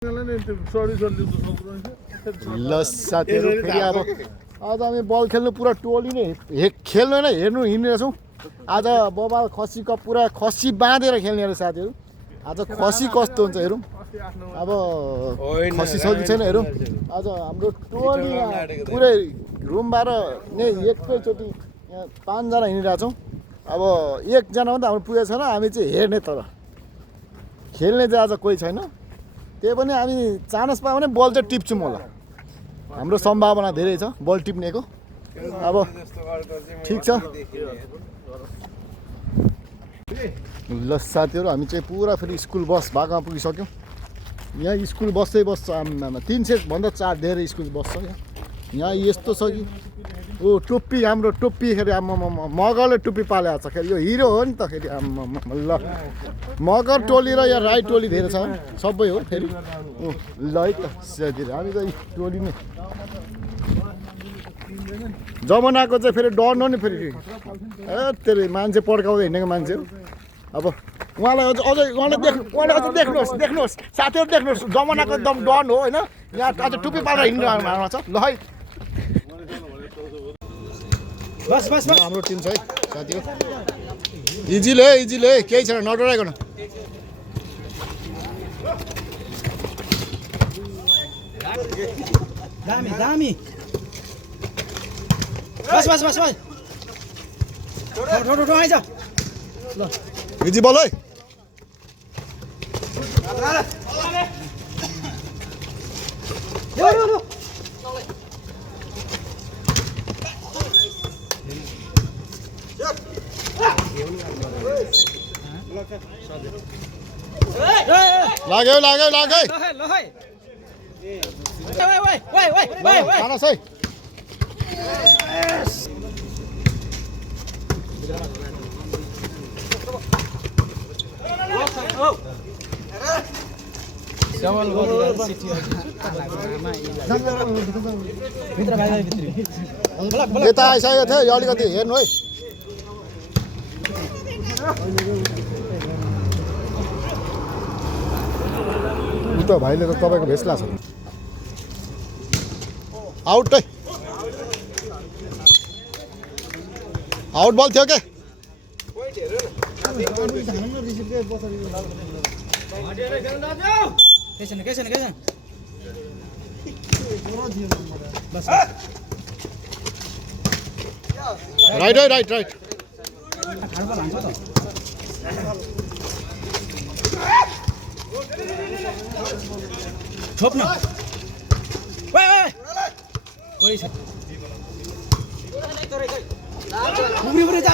ल साथीहरू फेरि अब आज हामी बल खेल्नु पुरा टोली नै खेल्नु नै हेर्नु हिँडिरहेछौँ। आज बबाल खसी कप पुरा खसी बाँधेर खेल्ने अरे साथीहरू। आज खसी कस्तो हुन्छ हेरौँ। अब खसी छ कि छैन हेरौँ। आज हाम्रो टोली पुरै रुमबाट नै एकैचोटि यहाँ 5 जना हिँडिरहेछौँ। अब 1 जना मात्रै हाम्रो पुगेको छैन, हामी चाहिँ हेर्ने, तर खेल्ने चाहिँ आज कोही छैन। त्यही पनि हामी चान्स पायो भने बल चाहिँ टिप्छौँ होला। हाम्रो सम्भावना धेरै छ बल टिप्नेको। अब ठिक छ ल साथीहरू, हामी चाहिँ पुरा फेरि स्कुल बस भागमा पुगिसक्यौँ। यहाँ स्कुल बस्दै बस्छ, आम्मामा 300 भन्दा 4 धेरै स्कुल बस छ यहाँ। यस्तो छ कि ओ टोपी, हाम्रो टोपी फेरि आम्मामा मगरले टोपी पालेको छ फेरि। यो हिरो हो नि त फेरि आम्मामा। ल मगर टोली र यहाँ राई टोली धेरै छ, सबै हो फेरि। ओ ल है त साथीहरू, हामी त टोली नै जमानाको चाहिँ फेरि डर्नु नि फेरि। ए तेरो मान्छे पड्काउँदै हिँडेको मान्छे हो। अब उहाँलाई उहाँले अझै देख्नुहोस् साथीहरू, देख्नुहोस् जमानाको एकदम डन हो होइन। यहाँ अझ टुपी पालेर हिँड्नु छ। ल है बस बस हाम्रो टिम छ है साथीहरू। इजिले केही छैन, नडराइकन। दामी बस आइज ल इजी बल है। लाग्यो खानुहोस् है। यता आइसकेको थियो, यो अलिकति हेर्नु है। उता भाइले त तपाईँको भेस्ला छ। आउट है, आउट बल थियो के? राइट छोप्न उब्री जा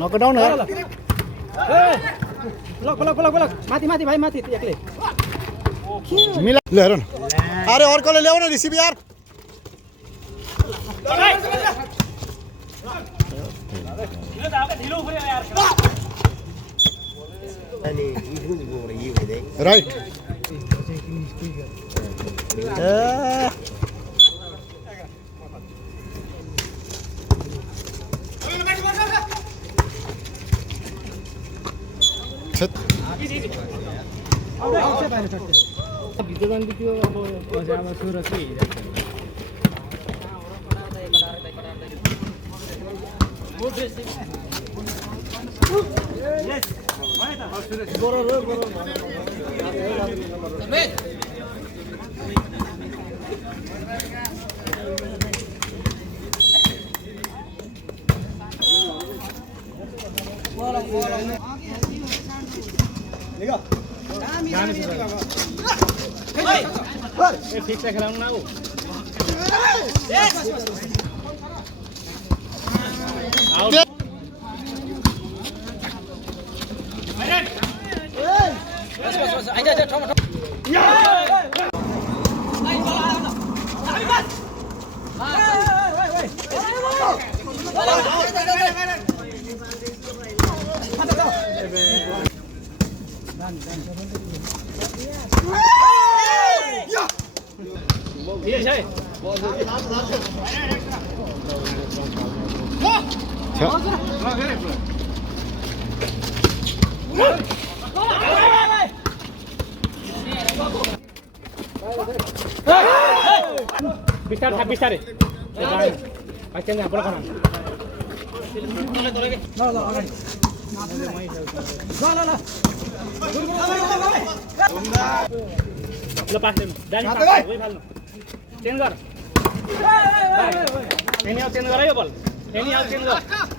नकडाउन माथि भाइ माथि एक्लै मिला। ल हेर न, अरे अर्कोले ल्याउ न रिसिभ यार। राइट ठीक से खेलाउनु न Woo! ठिकै छ है बिस्तारै बिस्तारै भाइ चेन्ज बोला खाना ल पास चेन्ज गर चेन्ज गर यो बल चेन्ज गर